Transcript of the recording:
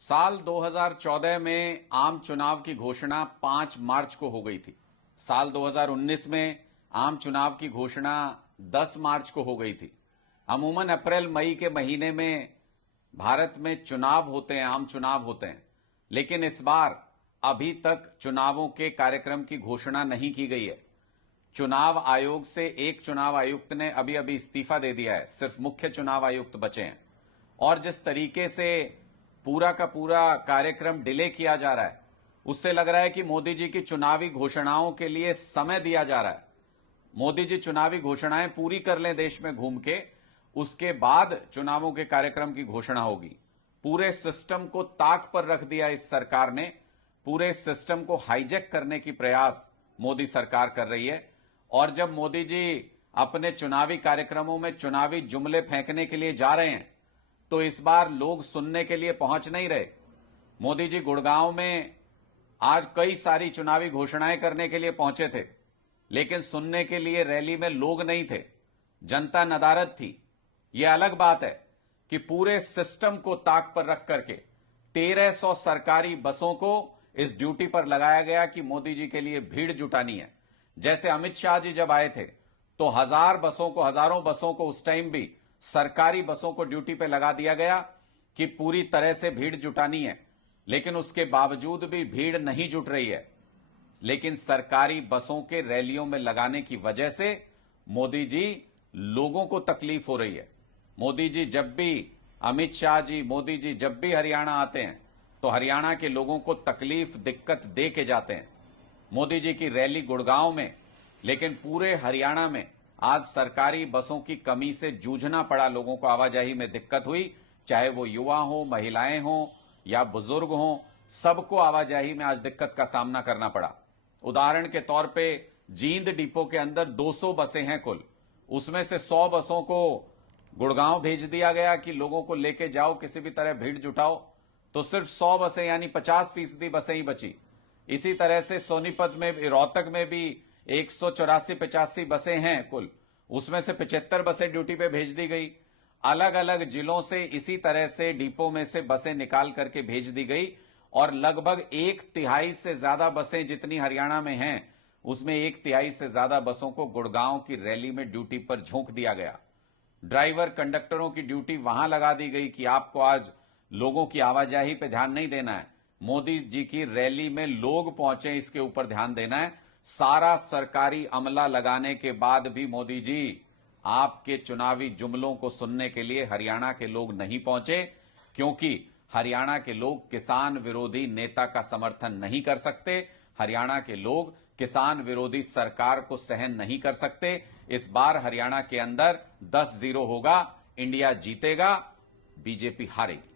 साल 2014 में आम चुनाव की घोषणा 5 मार्च को हो गई थी। साल 2019 में आम चुनाव की घोषणा 10 मार्च को हो गई थी। अमूमन अप्रैल मई के महीने में भारत में चुनाव होते हैं, आम चुनाव होते हैं, लेकिन इस बार अभी तक चुनावों के कार्यक्रम की घोषणा नहीं की गई है। चुनाव आयोग से एक चुनाव आयुक्त ने अभी अभी इस्तीफा दे दिया है, सिर्फ मुख्य चुनाव आयुक्त बचे हैं। और जिस तरीके से पूरा का पूरा कार्यक्रम डिले किया जा रहा है, उससे लग रहा है कि मोदी जी की चुनावी घोषणाओं के लिए समय दिया जा रहा है। मोदी जी चुनावी घोषणाएं पूरी कर लें देश में घूम के, उसके बाद चुनावों के कार्यक्रम की घोषणा होगी। पूरे सिस्टम को ताक पर रख दिया इस सरकार ने। पूरे सिस्टम को हाईजैक करने की प्रयास मोदी सरकार कर रही है। और जब मोदी जी अपने चुनावी कार्यक्रमों में चुनावी जुमले फेंकने के लिए जा रहे हैं, तो इस बार लोग सुनने के लिए पहुंच नहीं रहे। मोदी जी गुड़गांव में आज कई सारी चुनावी घोषणाएं करने के लिए पहुंचे थे, लेकिन सुनने के लिए रैली में लोग नहीं थे, जनता नदारद थी। यह अलग बात है कि पूरे सिस्टम को ताक पर रख करके 1300 सरकारी बसों को इस ड्यूटी पर लगाया गया कि मोदी जी के लिए भीड़ जुटानी है। जैसे अमित शाह जी जब आए थे तो हजारों बसों को उस टाइम भी सरकारी बसों को ड्यूटी पे लगा दिया गया कि पूरी तरह से भीड़ जुटानी है, लेकिन उसके बावजूद भी भीड़ नहीं जुट रही है। लेकिन सरकारी बसों के रैलियों में लगाने की वजह से मोदी जी लोगों को तकलीफ हो रही है। मोदी जी जब भी अमित शाह जी, मोदी जी जब भी हरियाणा आते हैं तो हरियाणा के लोगों को तकलीफ, दिक्कत दे के जाते हैं। मोदी जी की रैली गुड़गांव में, लेकिन पूरे हरियाणा में आज सरकारी बसों की कमी से जूझना पड़ा। लोगों को आवाजाही में दिक्कत हुई, चाहे वो युवा हो, महिलाएं हो या बुजुर्ग हो, सबको आवाजाही में आज दिक्कत का सामना करना पड़ा। उदाहरण के तौर पे जींद डिपो के अंदर 200 बसें हैं कुल, उसमें से 100 बसों को गुड़गांव भेज दिया गया कि लोगों को लेके जाओ, किसी भी तरह भीड़ जुटाओ, तो सिर्फ 100 बसें यानी 50% बसें ही बची। इसी तरह से सोनीपत में, रोहतक में भी 184-85 बसें हैं कुल, उसमें से 75 बसें ड्यूटी पे भेज दी गई। अलग अलग जिलों से इसी तरह से डिपो में से बसें निकाल करके भेज दी गई और लगभग 1/3 से ज्यादा बसें जितनी हरियाणा में हैं, उसमें 1/3 से ज्यादा बसों को गुड़गांव की रैली में ड्यूटी पर झोंक दिया गया। ड्राइवर कंडक्टरों की ड्यूटी वहां लगा दी गई कि आपको आज लोगों की आवाजाही पे ध्यान नहीं देना है, मोदी जी की रैली में लोग पहुंचे इसके ऊपर ध्यान देना है। सारा सरकारी अमला लगाने के बाद भी मोदी जी आपके चुनावी जुमलों को सुनने के लिए हरियाणा के लोग नहीं पहुंचे, क्योंकि हरियाणा के लोग किसान विरोधी नेता का समर्थन नहीं कर सकते। हरियाणा के लोग किसान विरोधी सरकार को सहन नहीं कर सकते। इस बार हरियाणा के अंदर 10-0 होगा, इंडिया जीतेगा, बीजेपी हारेगी।